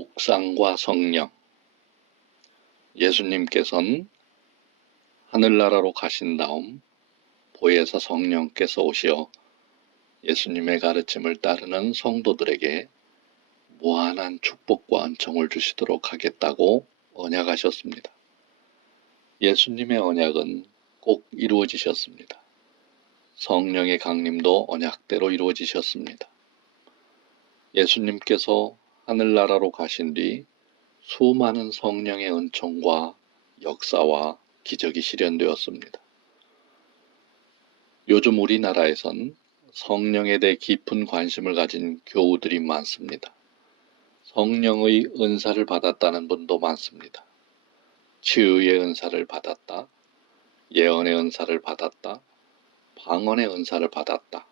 묵상과 성령 예수님께서는 하늘나라로 가신 다음 보혜사 성령께서 오시어 예수님의 가르침을 따르는 성도들에게 무한한 축복과 은총을 주시도록 하겠다고 언약하셨습니다. 예수님의 언약은 꼭 이루어지셨습니다. 성령의 강림도 언약대로 이루어지셨습니다. 예수님께서 하늘나라로 가신 뒤 수많은 성령의 은총과 역사와 기적이 실현되었습니다. 요즘 우리나라에선 성령에 대해 깊은 관심을 가진 교우들이 많습니다. 성령의 은사를 받았다는 분도 많습니다. 치유의 은사를 받았다, 예언의 은사를 받았다, 방언의 은사를 받았다.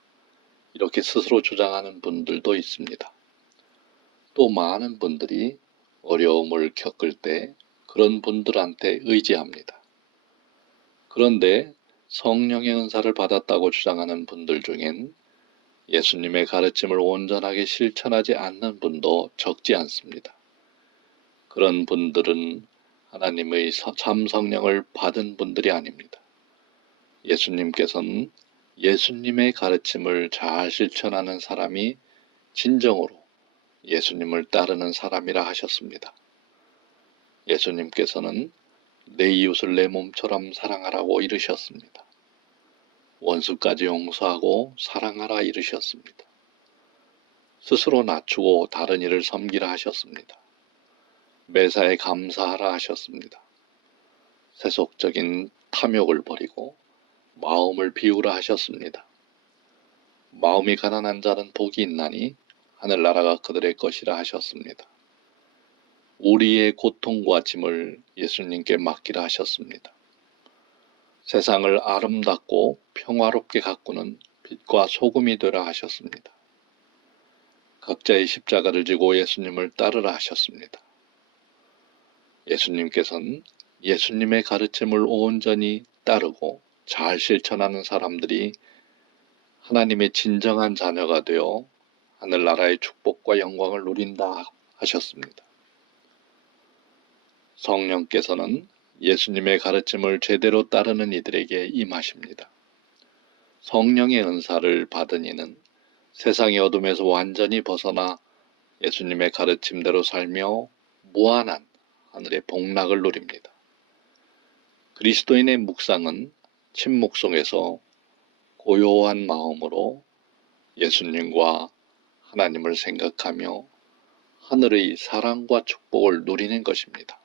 이렇게 스스로 주장하는 분들도 있습니다. 또 많은 분들이 어려움을 겪을 때 그런 분들한테 의지합니다. 그런데 성령의 은사를 받았다고 주장하는 분들 중엔 예수님의 가르침을 온전하게 실천하지 않는 분도 적지 않습니다. 그런 분들은 하나님의 참 성령을 받은 분들이 아닙니다. 예수님께서는 예수님의 가르침을 잘 실천하는 사람이 진정으로 예수님을 따르는 사람이라 하셨습니다. 예수님께서는 내 이웃을 내 몸처럼 사랑하라고 이르셨습니다. 원수까지 용서하고 사랑하라 이르셨습니다. 스스로 낮추고 다른 이를 섬기라 하셨습니다. 매사에 감사하라 하셨습니다. 세속적인 탐욕을 버리고 마음을 비우라 하셨습니다. 마음이 가난한 자는 복이 있나니 하늘나라가 그들의 것이라 하셨습니다. 우리의 고통과 짐을 예수님께 맡기라 하셨습니다. 세상을 아름답고 평화롭게 가꾸는 빛과 소금이 되라 하셨습니다. 각자의 십자가를 지고 예수님을 따르라 하셨습니다. 예수님께서는 예수님의 가르침을 온전히 따르고 잘 실천하는 사람들이 하나님의 진정한 자녀가 되어 하늘나라의 축복과 영광을 누린다 하셨습니다. 성령께서는 예수님의 가르침을 제대로 따르는 이들에게 임하십니다. 성령의 은사를 받은 이는 세상의 어둠에서 완전히 벗어나 예수님의 가르침대로 살며 무한한 하늘의 복락을 누립니다. 그리스도인의 묵상은 침묵 속에서 고요한 마음으로 예수님과 하나님을 생각하며 하늘의 사랑과 축복을 누리는 것입니다.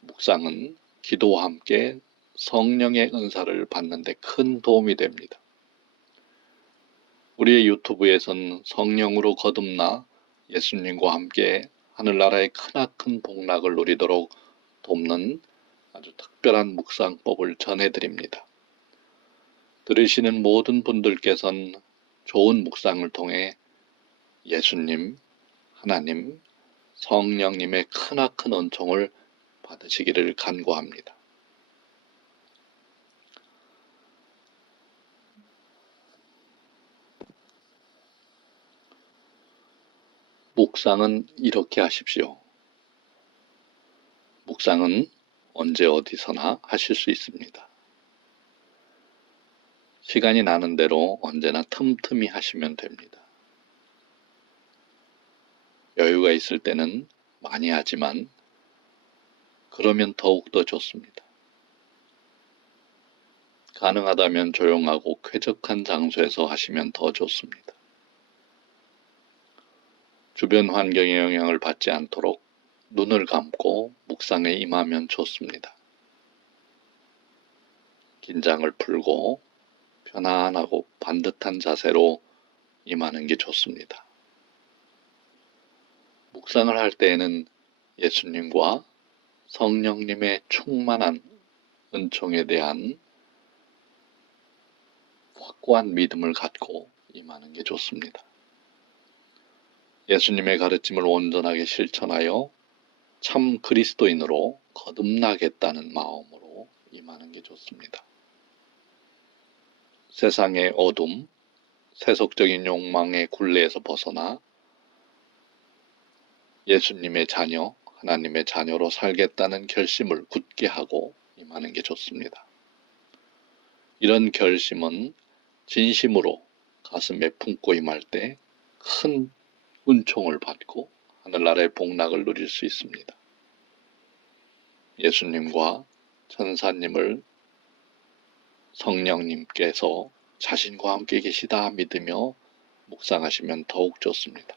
묵상은 기도와 함께 성령의 은사를 받는데 큰 도움이 됩니다. 우리의 유튜브에선 성령으로 거듭나 예수님과 함께 하늘나라의 크나큰 복락을 누리도록 돕는 아주 특별한 묵상법을 전해드립니다. 들으시는 모든 분들께서는 좋은 묵상을 통해 예수님, 하나님, 성령님의 크나큰 은총을 받으시기를 간구합니다. 묵상은 이렇게 하십시오. 묵상은 언제 어디서나 하실 수 있습니다. 시간이 나는 대로 언제나 틈틈이 하시면 됩니다. 여유가 있을 때는 많이 하지만 그러면 더욱더 좋습니다. 가능하다면 조용하고 쾌적한 장소에서 하시면 더 좋습니다. 주변 환경의 영향을 받지 않도록 눈을 감고 묵상에 임하면 좋습니다. 긴장을 풀고 편안하고 반듯한 자세로 임하는 게 좋습니다. 묵상을 할 때에는 예수님과 성령님의 충만한 은총에 대한 확고한 믿음을 갖고 임하는 게 좋습니다. 예수님의 가르침을 온전하게 실천하여 참 그리스도인으로 거듭나겠다는 마음으로 임하는 게 좋습니다. 세상의 어둠, 세속적인 욕망의 굴레에서 벗어나 예수님의 자녀, 하나님의 자녀로 살겠다는 결심을 굳게 하고 임하는 게 좋습니다. 이런 결심은 진심으로 가슴에 품고 임할 때 큰 은총을 받고 하늘나라의 복락을 누릴 수 있습니다. 예수님과 천사님을 성령님께서 자신과 함께 계시다 믿으며 묵상하시면 더욱 좋습니다.